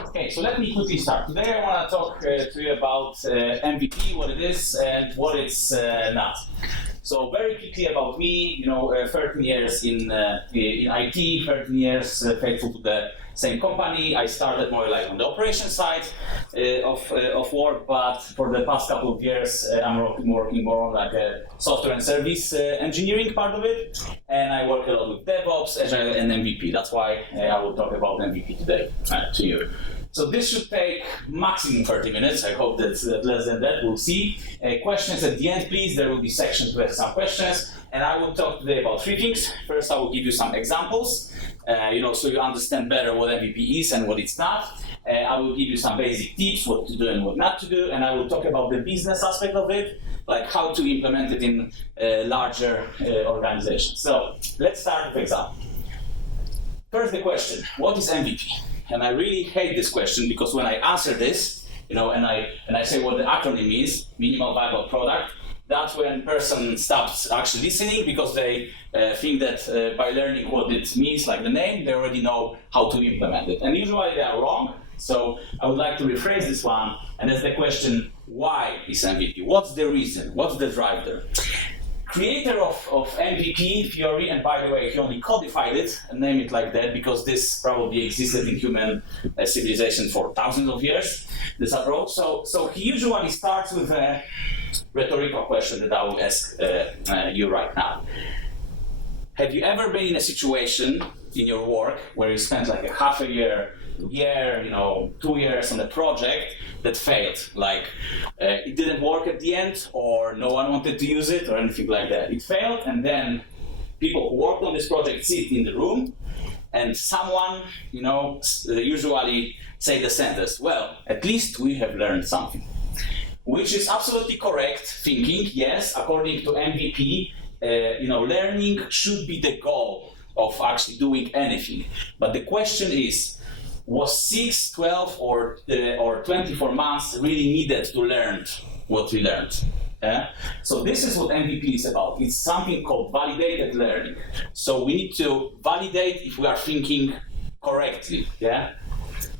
Okay, so let me quickly start. Today I want to talk to you about MVP, what it is and what it's not. So very quickly about me, 13 years in IT, 13 years faithful to the same company. I started more like on the operation side of work, but for the past couple of years I'm working more on like a software and service engineering part of it, and I work a lot with DevOps, Agile, and MVP. That's why I will talk about MVP today to you. So this should take maximum 30 minutes. I hope that's less than that. We'll see. Questions at the end, please. There will be sections with some questions. And I will talk today about three things. First, I will give you some examples, so you understand better what MVP is and what it's not. I will give you some basic tips, what to do and what not to do. And I will talk about the business aspect of it, like how to implement it in larger organizations. So let's start with example. First, the question, what is MVP? And I really hate this question because when I answer this, and I say what the acronym is, minimal viable product, that's when person stops actually listening because they think that by learning what it means, like the name, they already know how to implement it. And usually they are wrong. So I would like to rephrase this one, and that's the question, why is MVP? What's the reason? What's the driver? Creator of MVP theory, and by the way, he only codified it and named it like that because this probably existed in human civilization for thousands of years, this approach. So he usually starts with a rhetorical question that I will ask you right now. Have you ever been in a situation in your work where you spent like a half a year, 2 years on a project that failed, like it didn't work at the end, or no one wanted to use it, or anything like that? It failed, and then people who worked on this project sit in the room, and someone, usually say the sentence, well, at least we have learned something. Which is absolutely correct thinking, yes, according to MVP, learning should be the goal of actually doing anything. But the question is, was 6, 12, or 24 months really needed to learn what we learned? Yeah? So this is what MVP is about. It's something called validated learning. So we need to validate if we are thinking correctly. Yeah?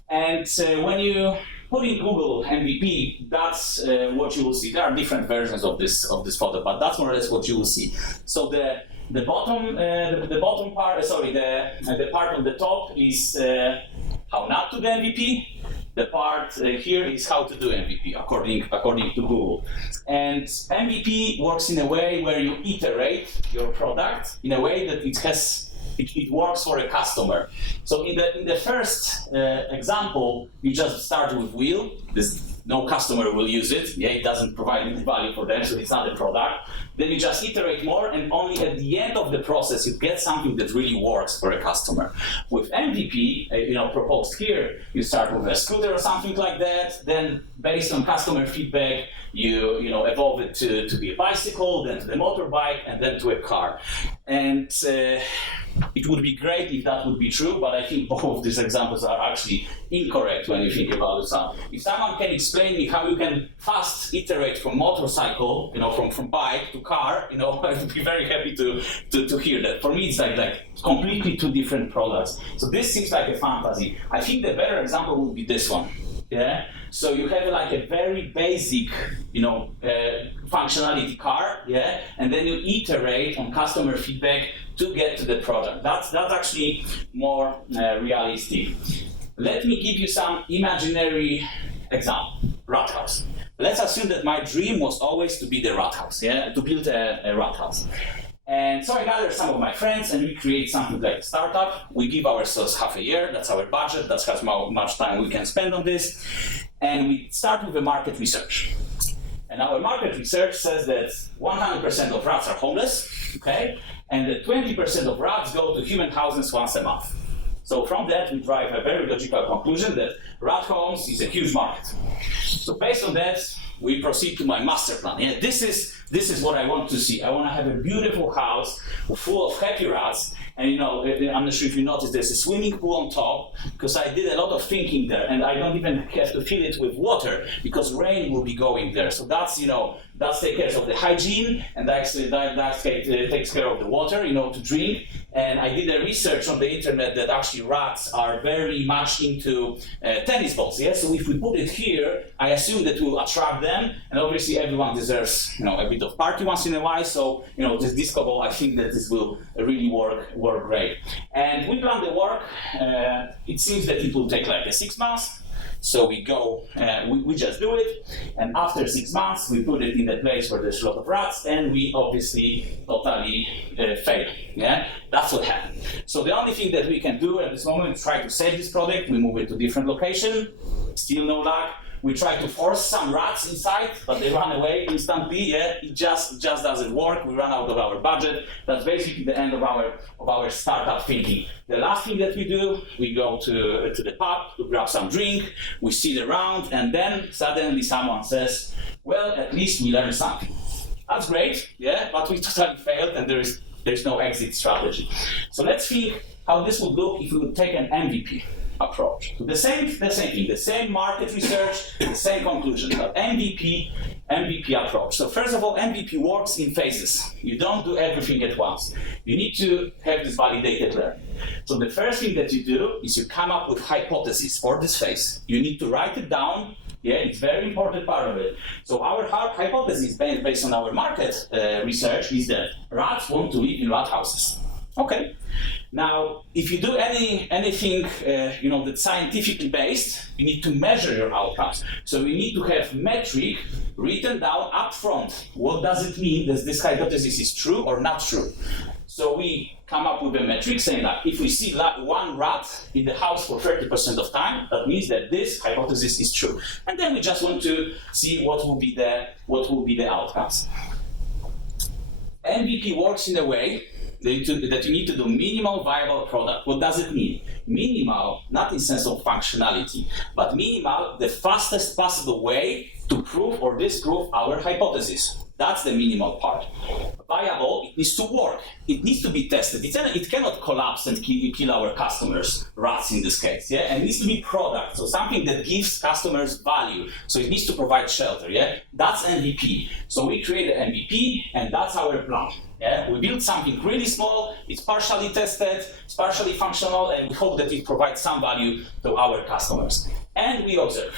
And when you put in Google MVP, that's what you will see. There are different versions of this photo, but that's more or less what you will see. So the bottom part, the part on the top is how not to do MVP. The part here is how to do MVP according to Google. And MVP works in a way where you iterate your product in a way that it works for a customer. So in the first example, you just start with wheel. No customer will use it. Yeah, it doesn't provide any value for them, so it's not a product. Then you just iterate more, and only at the end of the process you get something that really works for a customer. With MVP, proposed here, you start with a scooter or something like that. Then, based on customer feedback, you evolve it to be a bicycle, then to the motorbike, and then to a car. And it would be great if that would be true, but I think both of these examples are actually incorrect when you think about it. If someone can explain me how you can fast iterate from motorcycle, from bike to car, I would be very happy to hear that. For me, it's like completely two different products. So this seems like a fantasy. I think the better example would be this one. Yeah. So you have like a very basic, functionality car, yeah, and then you iterate on customer feedback to get to the product. That's actually more realistic. Let me give you some imaginary example. Rat house. Let's assume that my dream was always to be the rat house, yeah, to build a rat house. And so I gathered some of my friends and we create something like a startup. We give ourselves half a year, that's our budget, that's how much time we can spend on this. And we start with a market research. And our market research says that 100% of rats are homeless, okay? And that 20% of rats go to human houses once a month. So from that, we drive a very logical conclusion that rat homes is a huge market. So based on that, we proceed to my master plan. Yeah, this is what I want to see. I want to have a beautiful house full of happy rats, And I'm not sure if you noticed, there's a swimming pool on top, because I did a lot of thinking there, and I don't even have to fill it with water, because rain will be going there. So that's, that takes care of the hygiene, and that takes care of the water, to drink. And I did a research on the internet that actually rats are very much into tennis balls. Yeah, so if we put it here, I assume that will attract them, and obviously everyone deserves, a bit of party once in a while. So, this disco ball, I think that this will really work great. And we plan the work. It seems that it will take like 6 months. So we go, we just do it, and after 6 months we put it in the place where there's a lot of rats, and we obviously totally fail. Yeah, that's what happened. So the only thing that we can do at this moment is try to save this product. We move it to different location. Still no luck. We try to force some rats inside, but they run away instantly. Yeah, it just doesn't work. We run out of our budget. That's basically the end of our startup thinking. The last thing that we do, we go to the pub to grab some drink. We sit around, and then suddenly someone says, "Well, at least we learned something." That's great, yeah, but we totally failed, and there's no exit strategy. So let's think how this would look if we would take an MVP approach. So the same thing, the same market research, the same conclusion, but MVP approach. So first of all, MVP works in phases. You don't do everything at once. You need to have this validated learning. So the first thing that you do is you come up with hypotheses for this phase. You need to write it down. Yeah, it's very important part of it. So our hypothesis based on our market research is that rats want to live in rat houses. Okay. Now, if you do anything that's scientifically based, you need to measure your outcomes. So you need to have metric written down up front. What does it mean that this hypothesis is true or not true? So we come up with a metric saying that if we see one rat in the house for 30% of time, that means that this hypothesis is true. And then we just want to see what will be the outcomes. MVP works in a way that you need to do minimal viable product. What does it mean? Minimal, not in sense of functionality, but minimal, the fastest possible way to prove or disprove our hypothesis. That's the minimal part. Viable, it needs to work. It needs to be tested. It cannot collapse and kill our customers, rats in this case. Yeah, and it needs to be product, so something that gives customers value. So it needs to provide shelter. Yeah, that's MVP. So we create an MVP, and that's our plan. Yeah, we build something really small. It's partially tested, it's partially functional, and we hope that it provides some value to our customers. And we observe.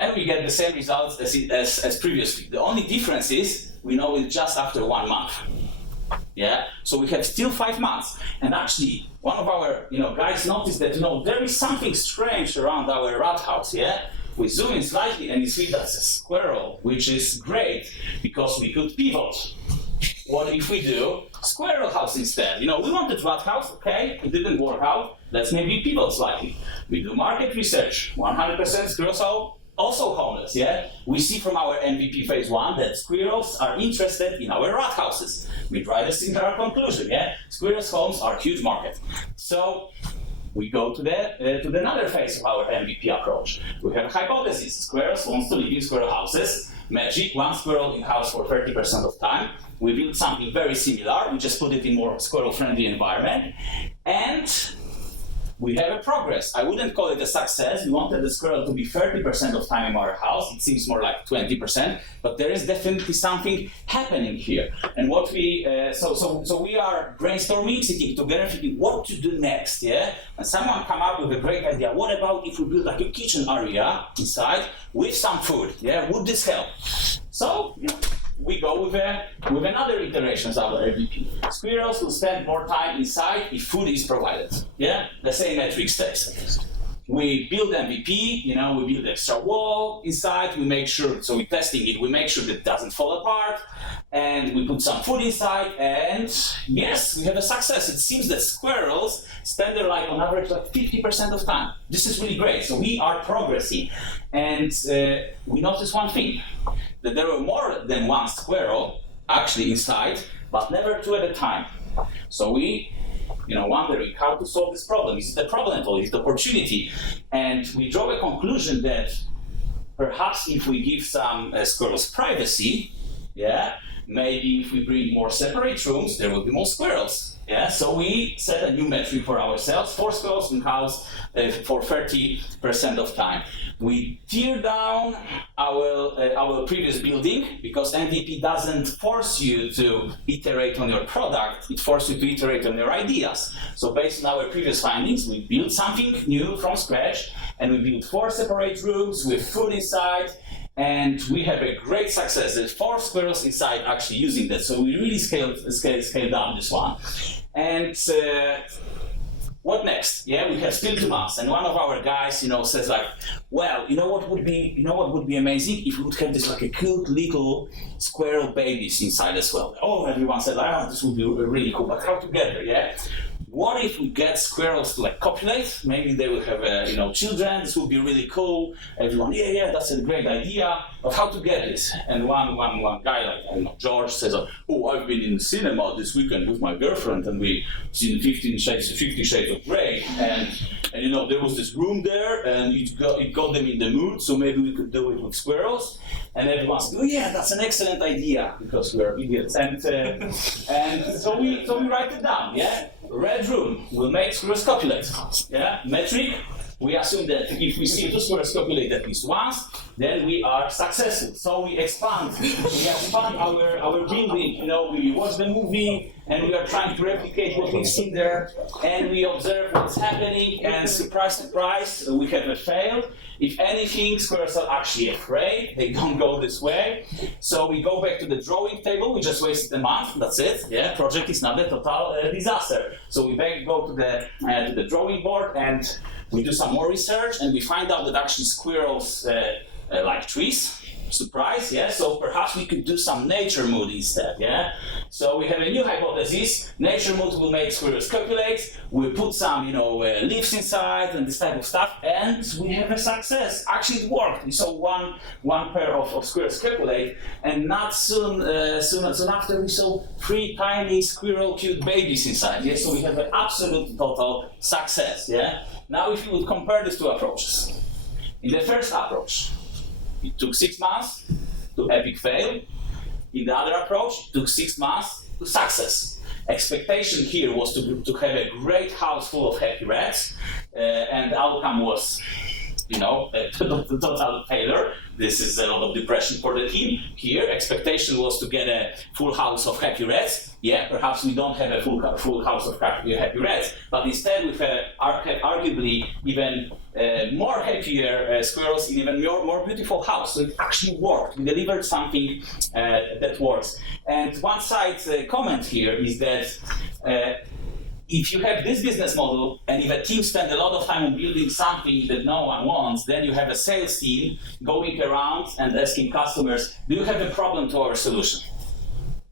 And we get the same results as previously. The only difference is we know it just after 1 month. Yeah, so we have still 5 months. And actually, one of our guys noticed that there is something strange around our rat house. Yeah, we zoom in slightly and you see that's a squirrel, which is great because we could pivot. What if we do squirrel house instead? We wanted rat house, okay, it didn't work out. Let's maybe pivot slightly. We do market research, 100% squirrels also homeless, yeah? We see from our MVP phase 1 that squirrels are interested in our rat houses. We try to similar conclusion, yeah? Squirrels' homes are huge market. So we go to the another phase of our MVP approach. We have a hypothesis. Squirrels want to live in squirrel houses. Magic, one squirrel in house for 30% of time. We build something very similar. We just put it in more squirrel-friendly environment. And we have a progress. I wouldn't call it a success. We wanted the squirrel to be 30% of time in our house. It seems more like 20%, but there is definitely something happening here. And what we, so we are brainstorming, sitting together, thinking what to do next, yeah? And someone come up with a great idea. What about if we build like a kitchen area inside with some food, yeah? Would this help? So, we go with another iterations of our MVP. Squirrels will spend more time inside if food is provided. Yeah, the same metric stays. We build MVP, we build extra wall inside, we make sure, so we're testing it, we make sure that it doesn't fall apart, and we put some food inside, and yes, we have a success. It seems that squirrels spend their life on average like 50% of time. This is really great, so we are progressing. And we noticed one thing, that there were more than one squirrel actually inside, but never two at a time. So we wondering how to solve this problem. Is it a problem or is it an opportunity? And we draw a conclusion that perhaps if we give some squirrels privacy, yeah, maybe if we bring more separate rooms, there will be more squirrels. Yeah, so we set a new metric for ourselves: 4 squirrels in house for 30% of time. We tear down our previous building because MVP doesn't force you to iterate on your product; it forces you to iterate on your ideas. So based on our previous findings, we built something new from scratch, and we built 4 separate rooms with food inside. And we have a great success. There's 4 squirrels inside actually using that. So we really scaled down this one. And what next? Yeah, we have still 2 months. And one of our guys, says like, well, what would be amazing if we would have this like a cute little squirrel babies inside as well. Oh, everyone said, this would be really cool. But how to get there? Yeah. What if we get squirrels to like copulate? Maybe they will have children. This would be really cool. Everyone, yeah, that's a great idea. But how to get this? And one guy like George says, oh, I've been in the cinema this weekend with my girlfriend, and we seen 50 Shades of Grey, and there was this room there, and it got them in the mood. So maybe we could do it with squirrels. And everyone said, oh yeah, that's an excellent idea, because we are idiots. And so we write it down. Yeah. Red room will make squirrels copulate. Yeah, metric. We assume that if we see 2 squirrels copulate at least once, then we are successful. So we expand. Our building. We watch the movie and we are trying to replicate what we've seen there, and we observe what's happening. And surprise, surprise, we have a fail. If anything, squirrels are actually afraid. They don't go this way. So we go back to the drawing table. We just wasted a month. That's it. Yeah, project is not a total disaster. So we go to the drawing board and we do some more research, and we find out that actually squirrels like trees. Surprise, yeah. So perhaps we could do some nature mood instead, yeah. So we have a new hypothesis. Nature mood will make squirrels copulate. We put some, leaves inside and this type of stuff, and we have a success. Actually, it worked. We saw one pair of squirrels copulate, and not soon after we saw 3 tiny squirrel cute babies inside. Yeah. So we have an absolute total success. Yeah. Now, if you would compare these 2 approaches, in the first approach, it took 6 months to epic fail. In the other approach, it took 6 months to success. Expectation here was to have a great house full of happy rats, and the outcome was, a total failure. This is a lot of depression for the team. Here, expectation was to get a full house of happy rats. Yeah, perhaps we don't have a full house of happy rats, but instead we have arguably even more happier squirrels in even more beautiful house. So it actually worked. We delivered something that works. And one side comment here is that if you have this business model, and if a team spends a lot of time on building something that no one wants, then you have a sales team going around and asking customers, do you have a problem to our solution?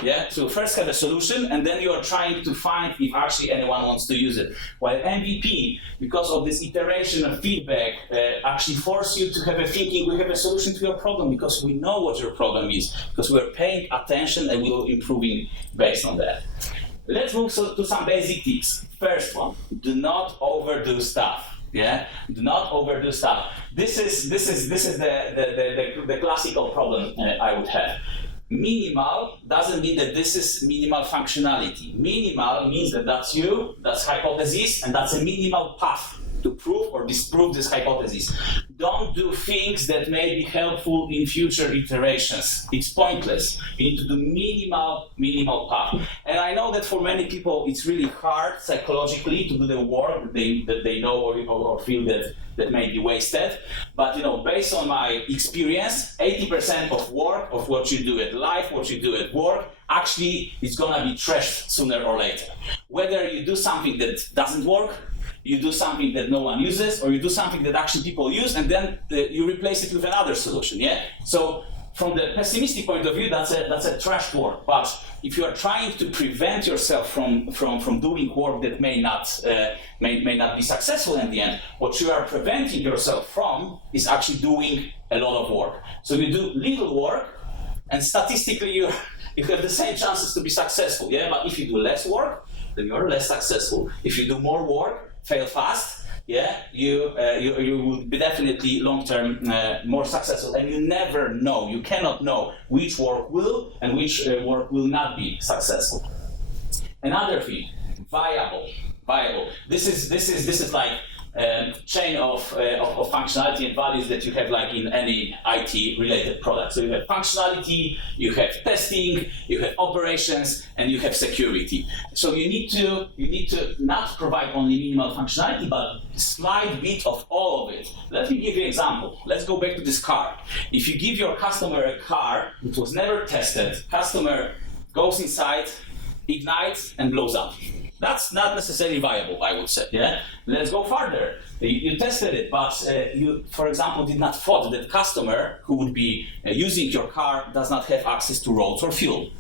Yeah, so first have a solution, and then you are trying to find if actually anyone wants to use it. While MVP, because of this iteration of feedback, actually force you to have a thinking, we have a solution to your problem because we know what your problem is, because we're paying attention and we're improving based on that. Let's move to some basic tips. First one, do not overdo stuff. Yeah, do not overdo stuff. This is the classical problem I would have. Minimal doesn't mean that this is minimal functionality. Minimal means that that's you, that's hypothesis, and that's a minimal path to prove or disprove this hypothesis. Don't do things that may be helpful in future iterations. It's pointless. You need to do minimal path. And I know that for many people it's really hard psychologically to do the work that they know or feel that may be wasted. But based on my experience, 80% of work, of what you do at life, what you do at work, actually is gonna be trashed sooner or later. Whether you do something that doesn't work, you do something that no one uses, or you do something that actually people use, and then you replace it with another solution. Yeah. So from the pessimistic point of view, that's a trash work. But if you are trying to prevent yourself from doing work that may not be successful in the end, what you are preventing yourself from is actually doing a lot of work. So you do little work, and statistically you have the same chances to be successful. Yeah. But if you do less work, then you are less successful. If you do more work, fail fast, yeah, you will be definitely long-term more successful. And you never know, you cannot know which work will and which work will not be successful. Another thing, viable. This is like chain of functionality and values that you have like in any IT related product. So you have functionality, you have testing, you have operations, and you have security. So you need to not provide only minimal functionality, but slight bit of all of it. Let me give you an example. Let's go back to this car. If you give your customer a car that was never tested, customer goes inside, ignites, and blows up. That's not necessarily viable, I would say. Yeah. Let's go further. You tested it, but you, for example, did not thought that customer who would be using your car does not have access to roads or fuel.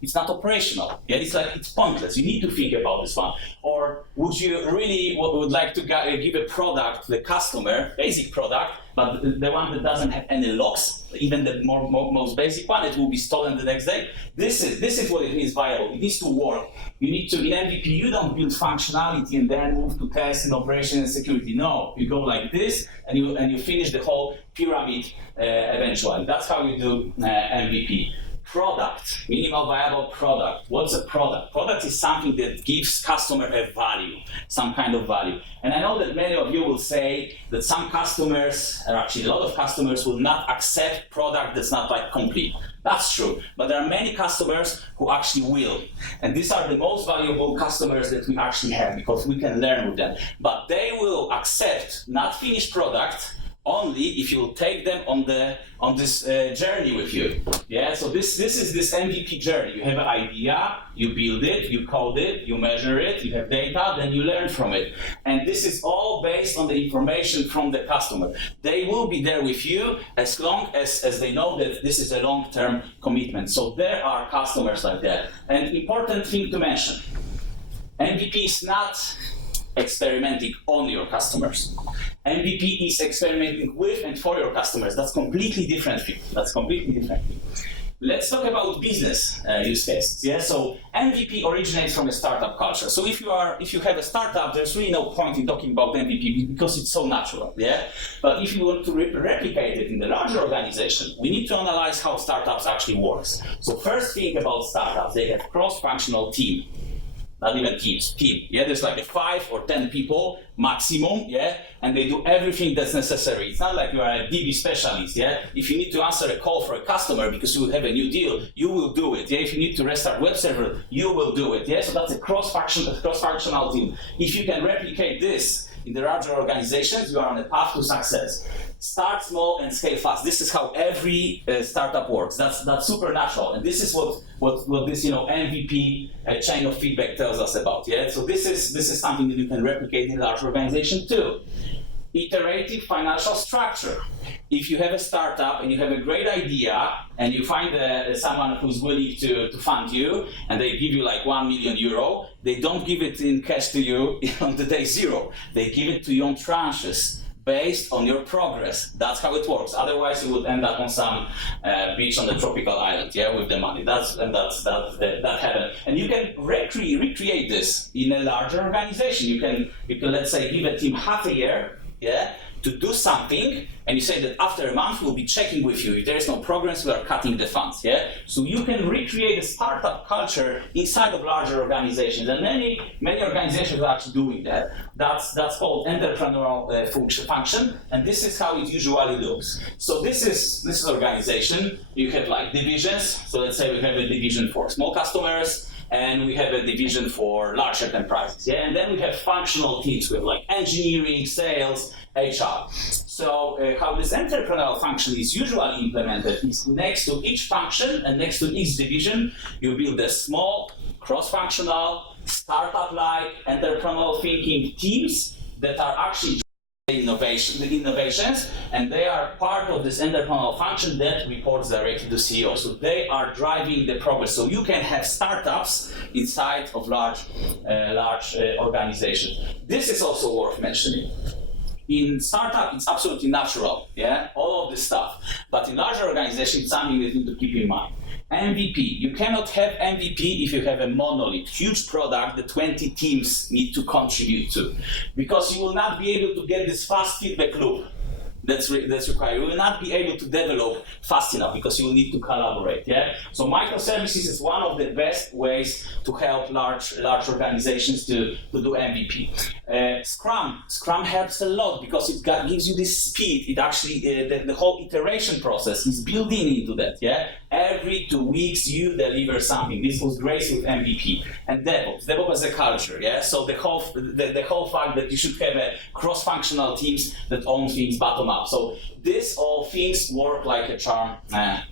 It's not operational. Yeah, it's pointless. You need to think about this one. Or would you really would like to give a product to the customer, basic product, but the one that doesn't have any locks, even the most basic one, it will be stolen the next day. This is what it means viable. It needs to work. You need to, in MVP, you don't build functionality and then move to test and operation and security. No, you go like this and you finish the whole pyramid eventually. That's how you do MVP. Product, minimal viable product. What's a product? Product is something that gives customer a value, some kind of value. And I know that many of you will say that some customers, or actually a lot of customers, will not accept product that's not like complete. That's true, but there are many customers who actually will. And these are the most valuable customers that we actually have because we can learn with them. But they will accept not finished product only if you take them on this journey with you. Yeah, so this is this MVP journey. You have an idea, you build it, you code it, you measure it, you have data, then you learn from it. And this is all based on the information from the customer. They will be there with you as long as they know that this is a long-term commitment. So there are customers like that. And important thing to mention, MVP is not experimenting on your customers. MVP is experimenting with and for your customers. That's completely different thing. Let's talk about business use cases. Yeah, so MVP originates from a startup culture. So if you have a startup, there's really no point in talking about MVP because it's so natural. Yeah, but if you want to replicate it in the larger organization, we need to analyze how startups actually works. So first thing about startups, they have cross-functional team. Not even teams, team. Yeah, there's like 5 or 10 people maximum, yeah, and they do everything that's necessary. It's not like you are a DB specialist, yeah. If you need to answer a call for a customer because you have a new deal, you will do it. Yeah, if you need to restart web server, you will do it. Yeah, so that's a cross-functional team. If you can replicate this in the larger organizations, you are on a path to success. Start small and scale fast. This is how every startup works. That's super natural, and this is what this MVP chain of feedback tells us about. Yeah, so this is something that you can replicate in a large organization too. Iterative financial structure. If you have a startup and you have a great idea and you find someone who's willing to fund you and they give you like €1 million, they don't give it in cash to you on the day zero. They give it to you on tranches based on your progress. That's how it works. Otherwise, you would end up on some beach on the tropical island, yeah, with the money. That happened. And you can recreate this in a larger organization. You can let's say give a team half a year, yeah, to do something, and you say that after a month we'll be checking with you. If there is no progress, we are cutting the funds. Yeah, so you can recreate a startup culture inside of larger organizations, and many organizations are actually doing that. That's called entrepreneurial function, and this is how it usually looks. So this is organization. You have like divisions. So let's say we have a division for small customers, and we have a division for large enterprises. Yeah, and then we have functional teams with like engineering, sales, HR. So how this entrepreneurial function is usually implemented is next to each function and next to each division, you build a small, cross-functional, startup-like, entrepreneurial thinking teams that are actually innovations, and they are part of this entrepreneurial function that reports directly to CEO. So they are driving the progress. So you can have startups inside of large organizations. This is also worth mentioning. In startup, it's absolutely natural, yeah, all of this stuff. But in larger organizations, it's something that you need to keep in mind. MVP. You cannot have MVP if you have a monolith, huge product that 20 teams need to contribute to, because you will not be able to get this fast feedback loop that's required. You will not be able to develop fast enough because you will need to collaborate. Yeah. So microservices is one of the best ways to help large organizations to do MVP. Scrum helps a lot because it gives you this speed. It actually the whole iteration process is built into that. Yeah. Every 2 weeks you deliver something. This was great with MVP and DevOps as a culture. Yeah. So the whole fact that you should have a cross-functional teams that own things bottom up. So this all things work like a charm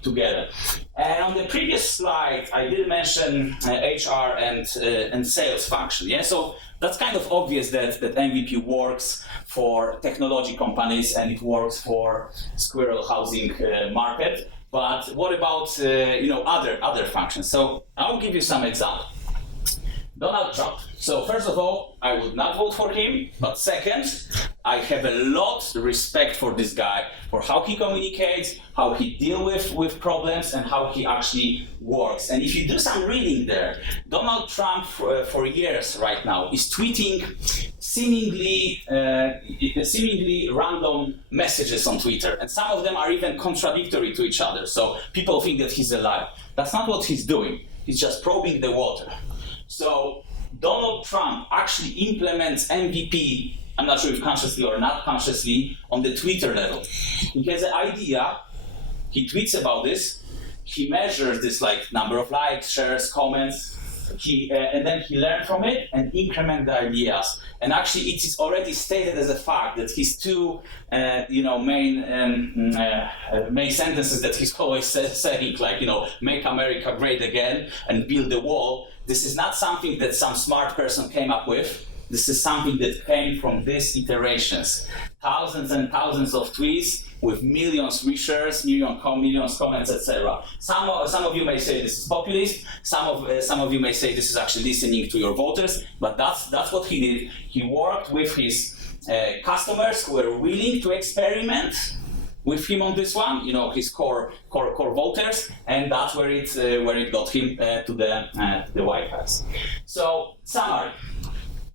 together. And on the previous slide, I did mention HR and sales function. Yeah, so that's kind of obvious that MVP works for technology companies and it works for squirrel housing market. But what about other functions? So I'll give you some examples. Donald Trump. So first of all, I would not vote for him, but second, I have a lot of respect for this guy, for how he communicates, how he deals with problems, and how he actually works. And if you do some reading there, Donald Trump for years right now is tweeting seemingly random messages on Twitter, and some of them are even contradictory to each other. So people think that he's a liar. That's not what he's doing. He's just probing the water. So Donald Trump actually implements MVP, I'm not sure if consciously or not consciously, on the Twitter level. He has an idea, he tweets about this, he measures this like number of likes, shares, comments, and then he learned from it and increment the ideas. And actually it is already stated as a fact that his two main sentences that he's always saying, like, make America great again and build the wall. This is not something that some smart person came up with. This is something that came from these iterations. Thousands and thousands of tweets with millions reshares, millions comments, etc. Some of you may say this is populist. Some of you may say this is actually listening to your voters. But that's what he did. He worked with his customers who were willing to experiment with him on this one, his core voters, and that's where it got him to the White House. So summary.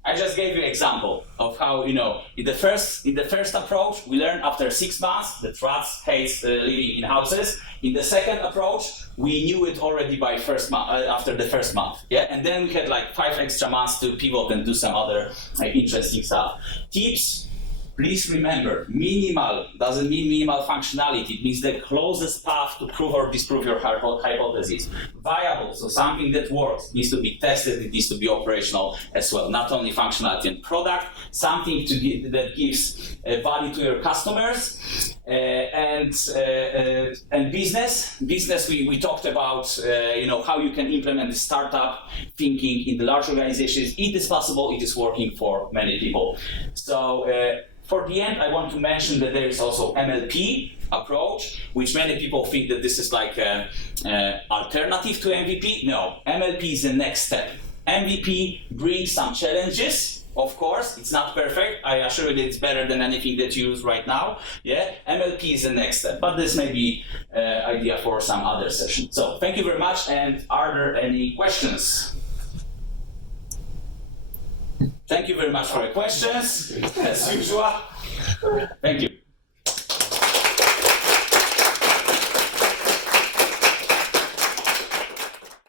I just gave you an example of how, in the first approach, we learned after 6 months that rats hate living in houses. In the second approach, we knew it already by after the first month. Yeah, and then we had like 5 extra months to pivot and do some other interesting stuff. Tips. Please remember, minimal doesn't mean minimal functionality. It means the closest path to prove or disprove your hypothesis. Viable, so something that works, needs to be tested, it needs to be operational as well. Not only functionality and product, something that gives value to your customers. And business. We talked about how you can implement the startup thinking in the large organizations. It is possible, it is working for many people. So for the end, I want to mention that there is also MLP approach, which many people think that this is like an alternative to MVP. No, MLP is the next step. MVP brings some challenges. Of course, it's not perfect. I assure you that it's better than anything that you use right now. Yeah, MLP is the next step, but this may be idea for some other session. So thank you very much. And are there any questions? Thank you very much for your questions, as usual. Thank you.